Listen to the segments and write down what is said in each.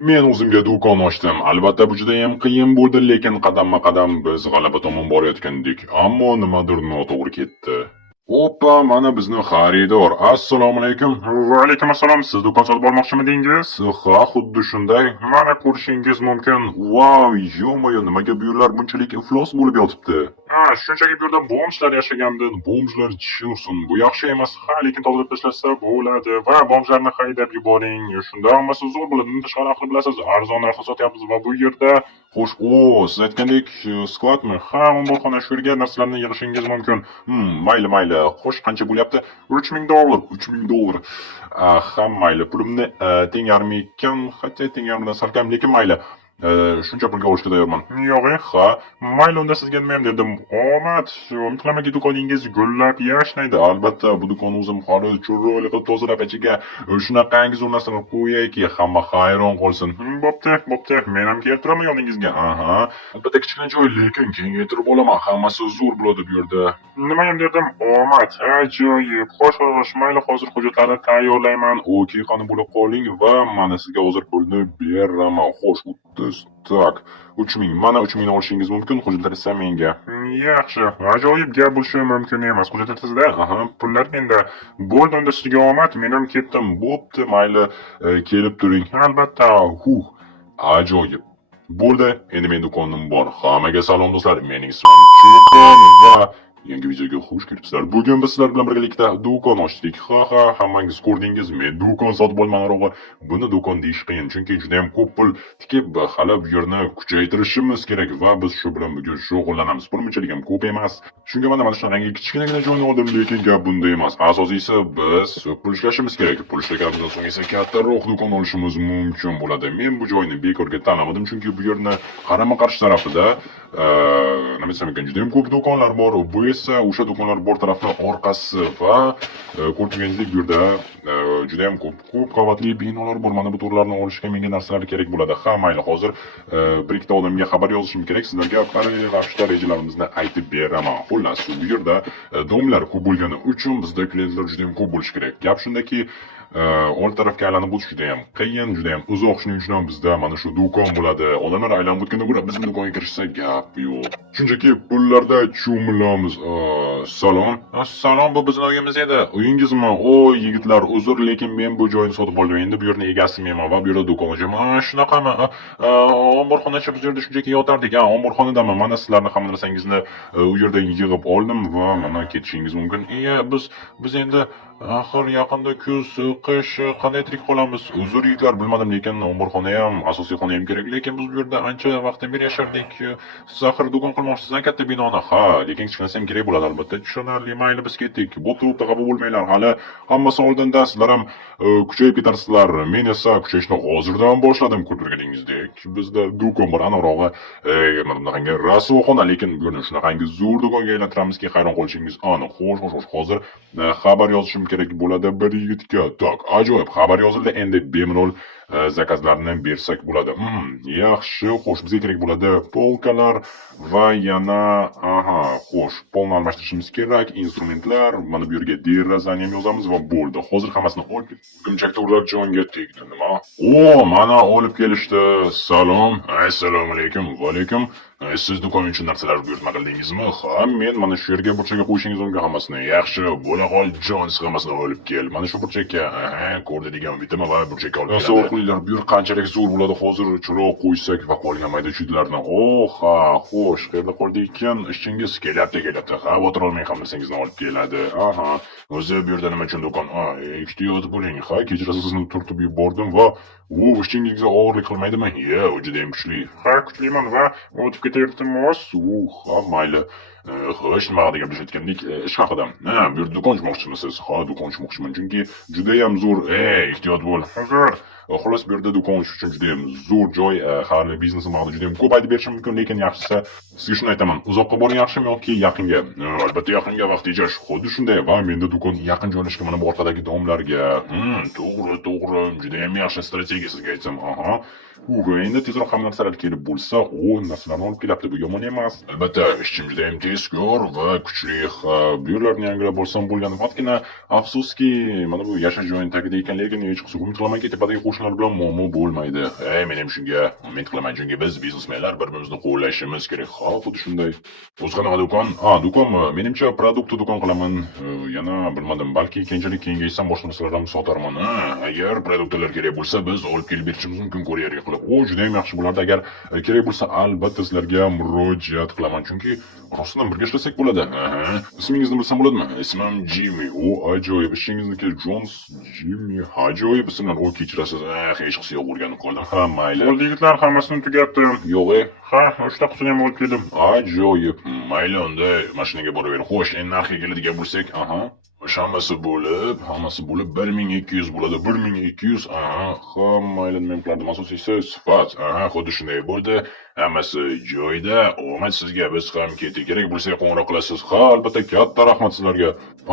Men o'zimga do'kon ochdim. Albatta bu juda ham qiyin bo'ldi, lekin qadamma-qadam biz g'alaba tomon borayotgandik. Ammo nimadir noto'g'ri ketdi. Oppa, mana bizni xaridor. Assalomu alaykum. Va alaykum assalom. Siz do'kon sotib olmoqchimidingiz? Ha, xuddi shunday. Mana ko'rishingiz mumkin. Vau, yo-moyo, nimaga bu yerlar bunchalik iflos bo'lib yotibdi? Ha, shunchaki bu yerda bomjlar yashagandi. Bomjlar chiqsin. Bu yaxshi emas. Ha, lekin tozalab tashlasa bo'ladi. Va bomjlarni haydab yuboring. Shunda hammasi zo'r bo'ladi. Bundan tashqari aql bilasiz, arzon narxda sotyapmiz va bu yerda xo'sh, siz aytgandek skladmi? Ha, omborxona, shu yerga narsalarni yig'ishingiz mumkin. Mayli. Xo'sh, qancha bo'lyapti? $3000. $3000. Ha, mayli. Pulimni tengarmi ekan, hatto tengarmidan sal kam, lekin mayli. Shuncha pulga olishga tayyorman. Yo'q, ha, mayli, unda sizga nima ham derdim. Omad, umid qilamanki do'koningiz gullab yashnaydi. Albatta, bu do'konni o'zim hali chiroyli qilib tozalab ichiga shunaqangi zo'r narsalar qo'yayki, hamma hayron qolsin. Bo'pti, men ham keltiraman yoningizga. Aha, albatta kichkina joy, lekin kengaytirib olaman. Hammasi zo'r bo'ladi bu yerda. Nima ham derdim? Omad, ajoyib. Xo'sh, mayli, hozir hujjatlarni tayyorlayman. Okey, qani bo'lib qoling va mana sizga hozir pulni beraman. Xo'sh, tak, 3000. Mana 3000 olishingiz mumkin, hujjatlar esa menga. Yaxshi, ajoyib gap bo'lishi mumkin emas. Hujjatlar sizda? Aha, pullar menda. Bo'ldi, unda sizga omad, men ham ketdim. Bo'pti, mayli, kelib turing. Albatta. Ajoyib. Bo'ldi, endi men do'konim bor. Hammaga salom do'stlar. Mening ismim Chupon va yangi videoga xush kelibsizlar. Bugun biz sizlar bilan birgalikda do'kon ochdik. Ha, hammangiz ko'rdingiz, men do'kon sotib olmanroq. Buni do'kon deyish qiyin, chunki juda ham ko'p pul tikib, hali bu yerni kuchaytirishimiz kerak va biz shu bilan bugun shug'ullanamiz. Pul bunchalik ham ko'p emas. Shunga mana shunaqangi kichkinagina joyni oldim, lekin gap bunda emas. Asosiysi biz pul ishlashimiz kerak. Pul ishlaganimizdan so'ng esa kattaroq do'kon olishimiz mumkin bo'ladi. Men bu joyni bekorga tanlamadim, chunki bu yerni qarama-qarshi tarafida nima desam ekan, juda ham ko'p do'konlar bor. Bu esa o'sha do'konlar bor tarafni orqasi va ko'rganingizdek bu yerda juda ham ko'p qavatli binolar bor. Mana bu to'rlarni olishga menga narsalar kerak bo'ladi. Ha, mayli, hozir bir ikkita odamga xabar yozishim kerak. Sizlarga parallel ravishda rejalarimizni aytib beraman. Xullas, bu yerda domlar ko'p bo'lgani uchun bizda klientlar juda ham ko'p bo'lishi kerak. Gap shundaki, old tarafga aylanib o'tish juda ham qiyin, juda ham uzoq. Shuning uchun ham bizda mana shu do'kon bo'ladi. Odamlar aylanib o'tganda ko'ra bizning do'konga kirishsa gap yo'q. Shunchaki pullarda cho'milamiz. Salom. Salom, bu bizning uyimiz edi. Uyingizmi? Yigitlar, uzr, lekin men bu joyni sotib oldim. Endi bu yerning egasi menman va bu yerda do'kon ochaman. Shunaqami? Omborxonachi biz yerda shunchaki yotardik. Omborxonadaman. Mana sizlarning hamma narsangizni u yerdan yig'ib oldim va mana ketishingiz mumkin. Biz endi axir yaqinda kuz, qish qanday tirik qolamiz? Uzr yigitlar, bilmadim, lekin omborxona ham, asosiy xona ham kerak. Lekin biz bu yerda ancha vaqtdan beri yashardik. Siz axir do'kon qilmoqchisiz, katta binoni. Ha, lekin kichkinasi ham kerak bo'ladi albatta. Tushunarli, mayli, biz ketdik. Bo'pti, xafa bo'lmanglar. Hali hammasi oldinda. Sizlar ham kuchayib ketarsizlar. Men esa kuchayishni hozirdan boshladim. Ko'rib turganingizdek, bizda do'kon bor, anarog'i mana bunaqangi rasvoxona, lekin bu yerni shunaqangi zo'r do'konga aylantiramizki, hayron qolishingiz aniq. Xo'sh, hozir xabar yozishim kerak bo'ladi bir yigitga. Tak, ajoyib, xabar yozildi. Endi bemalol zakazlarni bersak bo'ladi. Yaxshi, xo'sh, bizga kerak bo'ladi polkalar va yana xo'sh, polni almashtirishimiz kerak, instrumentlar, mana bu yerga derazani ham yozamiz va bo'ldi. Hozir hammasini olib gumchakda urlar jonga tegdi. Nima? Mana olib kelishdi. Salom. Assalomu alaykum. Va alaykum. Siz do'kon uchun narsalar buyurtma qildingizmi? Ha, men mana shu yerga burchakka qo'yishingiz mumkin hammasini. Yaxshi, bo'la qol, jon, siz hammasini olib kel. Mana shu burchakka, ko'rdi degan bitim va burchakka olib keladi. Savol qilinglar, bu yer qanchalik zo'r bo'ladi hozir chiroq qo'ysak va qolgan mayda chudlarni. Xo'sh, qayerda qoldi ekan? Ishingiz kelyapti. Xavotir olmang, hammasini olib keladi. O'zi bu yerda nima uchun do'kon? Ehtiyot bo'ling. Ha, kechirasiz, sizni turtib yubordim va ishingizga og'irlik qilmaydimi? U juda ham kuchli. Ha, kuchliman va o'tib ketayaptim. Mayli. Xo'sh, nima haqida gaplashayotgandik? Ish haqida. Bu yerda do'kon ochmoqchimisiz? Ha, do'kon ochmoqchiman, chunki juda ham zo'r. Ehtiyot bo'l. Hozir. Xullas, bu yerda do'kon ochish uchun juda ham zo'r joy. Hali biznesim haqida juda ham ko'p aytib berishim mumkin, lekin yaxshisi sizga shuni aytaman. Uzoqqa boring yaxshimi yoki yaqinga? Albatta yaqinga, vaqt tejash. Xuddi shunday va menda do'kon yaqin joylashgan, mana bu orqadagi domlarga. To'g'ri, juda ham yaxshi strategiya sizga aytsam. Endi tezroq hamma narsalar kelib bo'lsa, narsalarni olib kelyapti. Bu yomon emas. Albatta, ishchim juda ham tez tezkor va kuchli. Bu yerlarni yangilab bo'lsam bo'lgani. Faqatgina afsuski, mana bu yashash joyini tagida ekan, lekin hech qisi umid qilamanki, tepadagi qo'shnilar bilan muammo bo'lmaydi. Men ham shunga umid qilaman, chunki biz biznesmenlar bir-birimizni qo'llashimiz kerak. Xuddi shunday. O'zi qanaqa do'kon? Do'konmi? Menimcha produkt do'kon qilaman. Yana bilmadim, balki keyinchalik kengaytsam boshqa narsalardan sotarman. Agar produktlar kerak bo'lsa, biz olib kelib berishimiz mumkin ko'ryerga qilib. Juda ham yaxshi bo'lardi. Agar kerak bo'lsa, albatta sizlarga murojaat qilaman, chunki rostdan birga ishlasak bo'ladi. Ismingizni bilsam bo'ladimi? Ismim Jimmy. Ajoyib. Ishingizniki Jones Jimmy. Ajoyib ismlar. Kechirasiz. Hech qisi yo'q o'rganib qoldim. Mayli. Bo'ldi yigitlar, hammasini tugatdi. Yo'q. O'shta qutini ham olib keldim. Ajoyib. Mayli, unda mashinaga boravering. Xo'sh, endi narxiga keladigan bo'lsak, hammasi bo'lib 1200 bo'ladi. 1200. Mayli, nima qilardim? Asosiysi sifat. Xuddi shunday bo'ldi. Hammasi joyida. Omad sizga. Biz ham ketdik. Kerak bo'lsa qo'ng'iroq qilasiz. Albatta, katta rahmat sizlarga.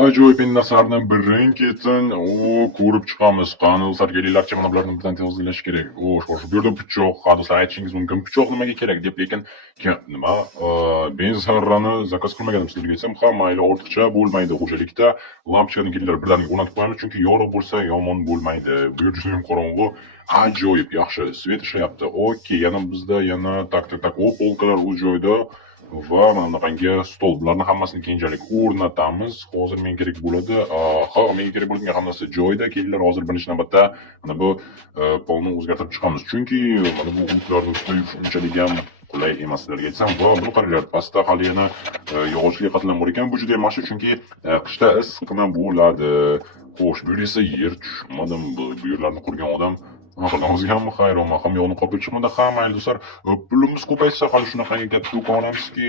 Ajoyib, endi narsalardan birin ketin. Ko'rib chiqamiz. Qani do'stlar, kelinglarchi, mana bularni birdan tozalash kerak. Xo'sh, bu yerda pichoq. Do'stlar, aytishingiz mumkin, pichoq nimaga kerak deb, lekin nima? Benzarrani zakaz qilmaganim sizlarga aytsam, mayli, ortiqcha bo'lmaydi xo'jalikda. Lampochkani kelinglar birdaniga o'rnatib qo'yamiz, chunki yorug' bo'lsa yomon bo'lmaydi. Bu yer juda ham qorong'u. Ajoyib, yaxshi, svet ishlayapti. Okey, yana bizda tak. Polkalar o'z joyida va mana bunaqangi stol. Bularni hammasini keyinchalik o'rnatamiz. Hozir menga kerak bo'ladi. Menga kerak bo'lgan hammasi joyida. Kelinglar, hozir birinchi navbatda mana bu polni o'zgartirib chiqamiz. Chunki mana bu ularning ustida unchalik ham qulay emas sizlarga aytsam. Buni qaranglar, pastda hali yana yog'ochli qatlam bor ekan. Bu juda ham yaxshi, chunki qishda issiqna bo'ladi. Xo'sh, bu esa yer tushmadim. Bu yerlarni qurgan odam o'ziga ham hayronman, ham yo'qni qopib chiqmadi. Mayli do'stlar, pulimiz ko'paysa hali shunaqangi katta do'kon olamizki,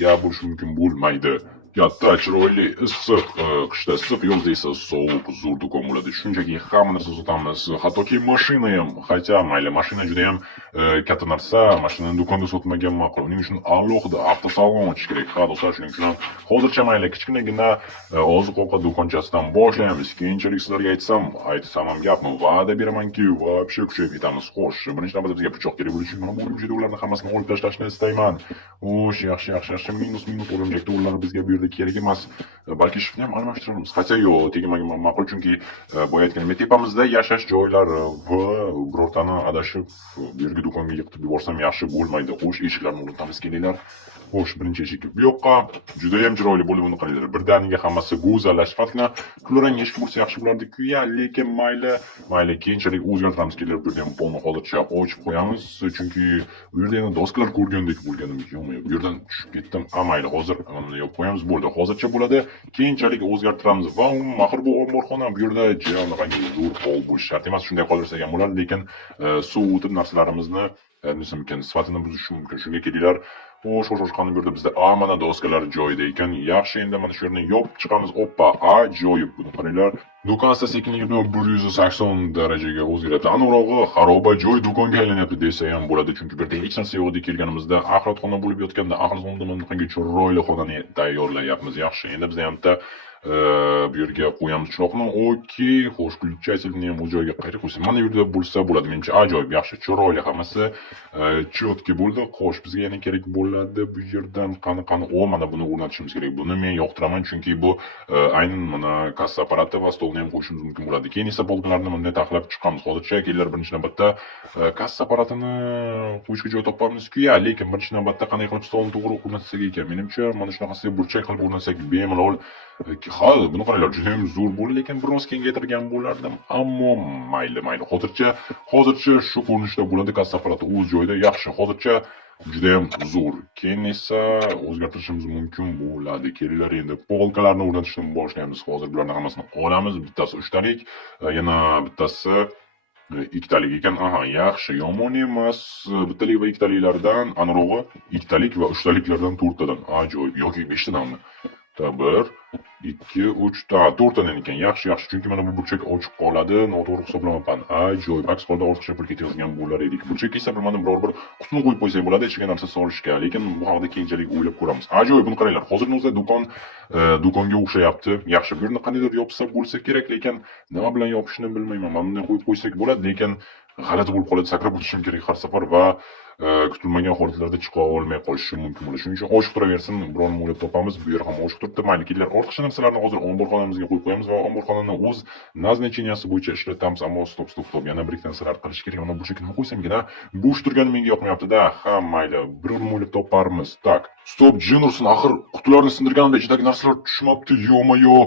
gap bo'lishi mumkin bo'lmaydi. Katta, chiroyli, issiq, qishda issiq, yozda esa sovuq, zo'r do'kon bo'ladi. Shunchaki hamma narsa sotamiz, hattoki mashina ham. Mayli, mashina juda ham katta narsa. Mashinani do'konda sotmagan ma'qul. Uning uchun alohida avtosalon ochish kerak. Do'stlar, shuning uchun hozircha mayli, kichkinagina oziq-ovqat do'konchasidan boshlaymiz. Keyinchalik sizlarga aytsam ham gapmi, va'da beramanki, kuchayib ketamiz. Xo'sh, birinchi navbatda bizga pichoq kerak bo'lishi uchun mana bu o'rimchak ularni hammasini olib tashlashni istayman. Xo'sh, yaxshi. Minus o'rimchak ular bizga bu yerda kerak emas. Balki shifni ham almashtiramiz. Qachon yo'q, tegmagan ma'qul, chunki boya aytganim, tepamizda yashash joylari va birortani adashib bu yerga do'konga yiqitib yuborsam yaxshi bo'lmaydi. Xo'sh, eshiklarni o'rnatamiz, kelinglar. Xo'sh, birinchi eshik bu yoqqa juda ham chiroyli bo'ldi. Buni qaranglar, birdaniga hammasi go'zallashib, faqatgina kulrang eshik bo'lsa yaxshi bo'lardi-ku, lekin mayli, keyinchalik o'zgartiramiz. Kelib, bu yerda ham polni hozircha ochib qo'yamiz, chunki bu yerda yana doskalar ko'rgandek bo'lganim yo'qmi? Bu yerdan tushib ketdim. Mayli, hozir mana yopib qo'yamiz, bo'ldi. Hozircha bo'ladi. Keyinchalik o'zgartiramiz va maxir bu omborxona. Bu yerda jonaqangi zo'r pol bo'lishi shart emas. Shunday qoldirsak ham bo'ladi, lekin suv o'tib narsalarimizni sifatini buzishi mumkin. Shunga kelinglar. Xo'sh, qani bu yerda bizda mana doskalar joyida ekan. Yaxshi, endi mana shu yerni yopib chiqamiz. Ajoyib. Buni qaranglar. Do'kon asta sekinlik bilan 180 darajaga o'zgaradi. Aniqrog'i, xaroba joy do'konga aylanyapti desa ham bo'ladi, chunki bu yerda hech narsa yo'q edi. Kelganimizda axlatxona bo'lib yotganda, axlatxonada mana bunday chiroyli xonani tayyorlayapmiz. Yaxshi, endi biz ham bu yerga qo'yamiz chiroqni. Okey, xo'sh, включательni ham o'z joyiga qaytarib qo'ysak, mana bu yerda bo'lsa bo'ladi. Menimcha ajoyib, yaxshi, chiroyli, hammasi chotki bo'ldi. Xo'sh, bizga yana kerak bo'ladi bu yerdan qani mana buni o'rnatishimiz kerak. Buni men yoqtiraman, chunki bu aynan mana kassa apparati va stolni ham qo'yishimiz mumkin bo'ladi. Keyin esa polkalarni bunday taxlab chiqamiz. Hozircha kelinglar, birinchi navbatda kassa apparatini qo'yishga joy topamiz-ku, lekin birinchi navbatda qanday qilib stolni to'g'ri o'rnatsak ekan. Menimcha mana shunaqasiga burchak qilib o'rnatsak bemalol. Buni qaranglar, juda ham zo'r bo'ldi, lekin biroz kengaytirgan bo'lardim, ammo mayli. Hozircha shu ko'rinishda bo'ladi. Kassa apparati o'z joyida, yaxshi. Hozircha juda ham zo'r. Keyin esa o'zgartirishimiz mumkin bo'ladi. Kelinglar, endi polkalarni o'rnatishdan boshlaymiz. Hozir bularni hammasini olamiz. Bittasi 3 talik, yana bittasi 2 talik ekan. Yaxshi, yomon emas. Bittalik va 2 taliklardan, aniqrog'i 2 talik va 3 taliklardan 4 tadan. Ajoyib, yoki 5 tadanmi? 1, 2, 3, 4 tadan ekan. Yaxshi, chunki mana bu burchak ochiq qoladi. Noto'g'ri hisoblamapan. Ajoyib, aks holda ortiqcha pul ketayotgan bo'lar edik. Burchak esa bilmadim, biror bir qutini qo'yib qo'ysak bo'ladi, ichiga narsa solishga, lekin bu haqida keyinchalik o'ylab ko'ramiz. Ajoyib, buni qaranglar. Hozirning o'zida do'konga o'xshayapti. Yaxshi, bu yerni qaniydir yopsa bo'lsa kerak, lekin nima bilan yopishni bilmayman. Mana bunday qo'yib qo'ysak bo'ladi, lekin g'alati bo'lib qoladi, sakrab o'tishim kerak har safar va kutilmagan holatlarda chiqa olmay qolishim mumkin bo'ladi. Shuning uchun ochiq turaversin, biror nima o'ylab topamiz. Bu yer ham ochiq turibdi. Mayli, kelinglar, ortiqcha narsalarni hozir omborxonamizga qo'yib qo'yamiz va omborxonani o'z nazначенияsi bo'yicha ishlatamiz. Ammo stop. Yana bir ikki narsalar qilish kerak. Mana bu shekilda nima qo'ysamgina, bo'sh turgani menga yoqmayapti-da. Ha, mayli, biror nima o'ylab toparmiz. Tak. Stop, jin ursin, axir qutilarni sindirganimda ichidagi narsalar tushmabdi. Yo-mayo.